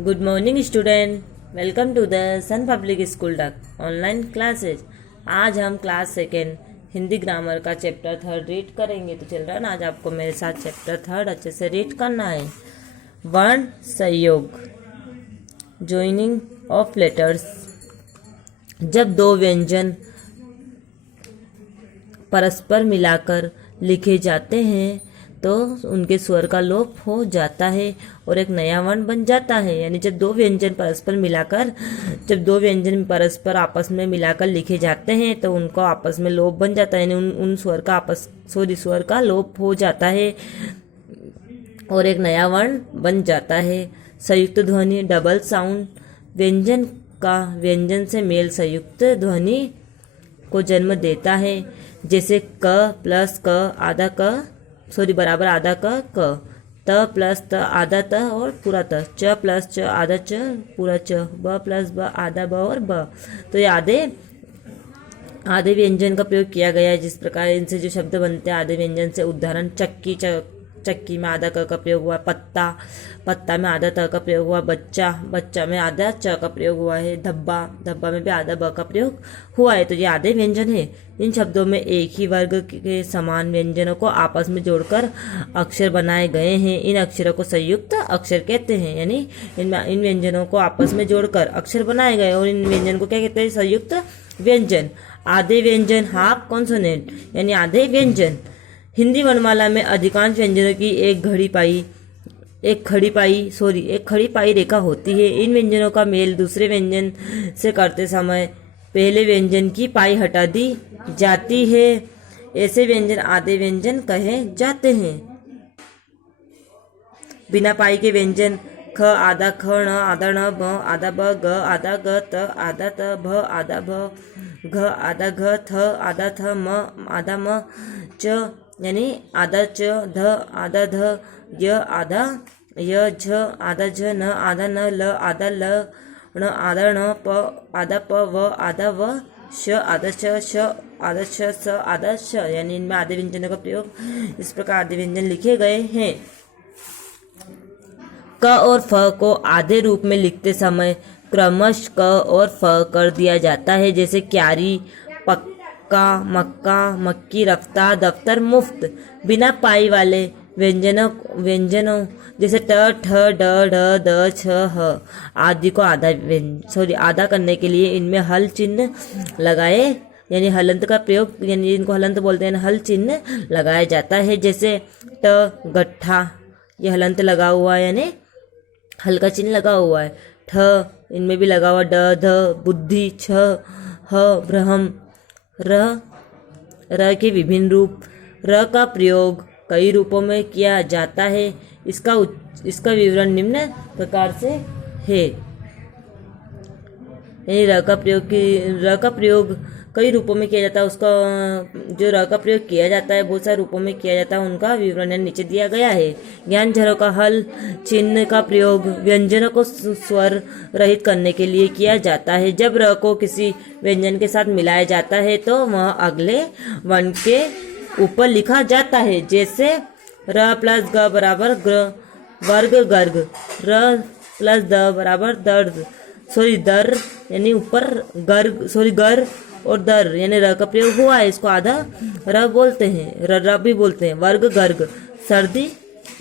Good morning student, welcome to the sun public school duck online classes. आज हम class second Hindi grammar का chapter 3 read करेंगे। तो चल रहा है ना, आज आपको मेरे साथ चैप्टर 3 अच्छे से रीड करना है। वर्ण संयोग, जॉइनिंग ऑफ लेटर्स। जब दो व्यंजन परस्पर मिलाकर लिखे जाते हैं तो उनके स्वर का लोप हो जाता है और एक नया वर्ण बन जाता है। यानी जब दो व्यंजन परस्पर आपस में मिलाकर लिखे जाते हैं तो उनको आपस में लोप बन जाता है, यानी उन स्वर का लोप हो जाता है और एक नया वर्ण बन जाता है। संयुक्त ध्वनि, डबल साउंड। व्यंजन का व्यंजन से मेल संयुक्त ध्वनि को जन्म देता है, जैसे क प्लस क आधा क बराबर आधा क, त प्लस त आधा त और पूरा त, च प्लस च आधा च पूरा च, ब प्लस ब आधा ब और ब। तो ये आधे व्यंजन का प्रयोग किया गया है। जिस प्रकार इनसे जो शब्द बनते हैं आधे व्यंजन से, उदाहरण चक्की में आधा क का प्रयोग हुआ, पत्ता में आधा त का प्रयोग हुआ, बच्चा में आधा च का प्रयोग हुआ है, धब्बा में भी आधा ब का प्रयोग हुआ है। तो ये आधे व्यंजन है। इन शब्दों में एक ही वर्ग के समान व्यंजनों को आपस में जोड़कर अक्षर बनाए गए हैं। इन अक्षरों को संयुक्त अक्षर कहते हैं, यानी इन व्यंजनों को आपस में जोड़कर अक्षर बनाए गए और इन व्यंजन को क्या कहते हैं? संयुक्त व्यंजन। आधे व्यंजन, हाफ कॉन्सोनेंट, यानी आधे व्यंजन। हिंदी वर्णमाला में अधिकांश व्यंजनों की एक खड़ी पाई रेखा होती है। इन व्यंजनों का मेल दूसरे व्यंजन से करते समय पहले व्यंजन की पाई हटा दी जाती है। ऐसे व्यंजन आधे व्यंजन कहे जाते हैं। बिना पाई के व्यंजन ख आधा ख, ण आधा ण, ब आधा ब, ग आधा ग, त आधा त, भ आधा भ, घ आधा घ, थ आधा थ, म आधा म, च यानी आधा च, ध आधा ध, य आधा य, झ आधा झ, न आधा न, ल आधा ल, ण आधा ण, प आधा प, व आधा व, श आधा श आधा श, स आधा श। यानी इनमें आधे व्यंजनों का प्रयोग इस प्रकार आधे व्यंजन लिखे गए हैं। क और फ को आधे रूप में लिखते समय क्रमश क और फ कर दिया जाता है, जैसे क्यारी, पक्का, मक्का, मक्की, रफ्तार, दफ्तर, मुफ्त। बिना पाई वाले व्यंजनों जैसे ट, ठ, ड, ढ, द, छ, ह आदि को आधा करने के लिए इनमें हल चिन्ह लगाए, यानी हलंत का प्रयोग, यानी इनको हलंत बोलते हैं, हल चिन्ह लगाया जाता है। जैसे ट गट्ठा, ये हलंत लगा हुआ है, यानी हल का चिन्ह लगा हुआ है। ठ इनमें भी लगा हुआ, ड, ध बुद्धि, छ, ह ब्रह्म, र के विभिन्न रूप। र का प्रयोग कई रूपों में किया जाता है। इसका विवरण निम्न प्रकार से है। यानी र का प्रयोग कई रूपों में किया जाता है। उसका जो र का प्रयोग किया जाता है बहुत सारे रूपों में किया जाता है, उनका विवरण नीचे दिया गया है। ज्ञान झरों का हल चिन्ह का प्रयोग व्यंजनों को स्वर रहित करने के लिए किया जाता है। जब र को किसी व्यंजन के साथ मिलाया जाता है तो वह अगले वर्ण के ऊपर लिखा जाता है, जैसे र प्लस ग बराबर वर्ग गर्ग, र प्लस द बराबर दर, यानी ऊपर गर और दर, यानी र का प्रयोग हुआ है, इसको आधा र बोलते हैं, र भी बोलते हैं। वर्ग गर्ग, सर्दी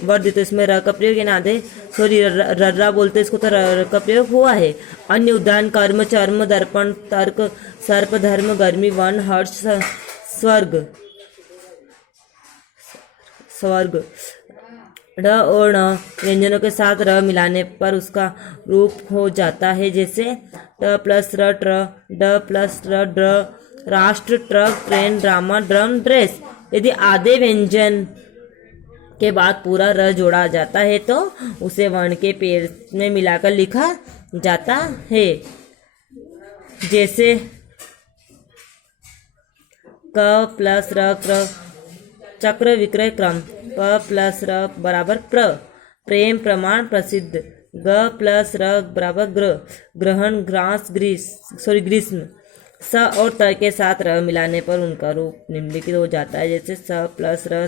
वर्दी, तो इसमें र का प्रयोग, यानी आधे रर्रा बोलते हैं इसको, तो र का प्रयोग हुआ है। अन्य उदाहरण कर्म, चर्म, दर्पण, तर्क, सर्प, धर्म, गर्मी, वन, हर्ष, स्वर्ग। ड और ण व्यंजनों के साथ र मिलाने पर उसका रूप हो जाता है, जैसे ट प्लस र ट्र, ड प्लस र ड्र, राष्ट्र, truck, train, drama, drum, dress. यदि आधे व्यंजन के बाद पूरा र जोड़ा जाता है तो उसे वर्ण के पेड़ में मिलाकर लिखा जाता है, जैसे क प्लस र क्र, चक्र, विक्रय, क्रम। प प्लस र बराबर प्र, प्रेम, प्रमाण, प्रसिद्ध। ग प्लस र बराबर ग्रहण, ग्रीष्म। स और त के साथ र मिलाने पर उनका रूप निम्नलिखित हो जाता है, जैसे स प्लस र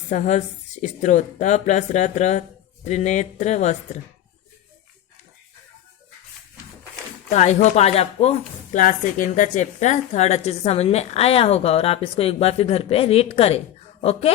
सहस स्त्रोत, त प्लस र त्रिनेत्र वस्त्र। तो आई होप आज आपको क्लास सेकेंड का चैप्टर थर्ड अच्छे से समझ में आया होगा और आप इसको एक बार फिर घर पे रीड करें। ओके।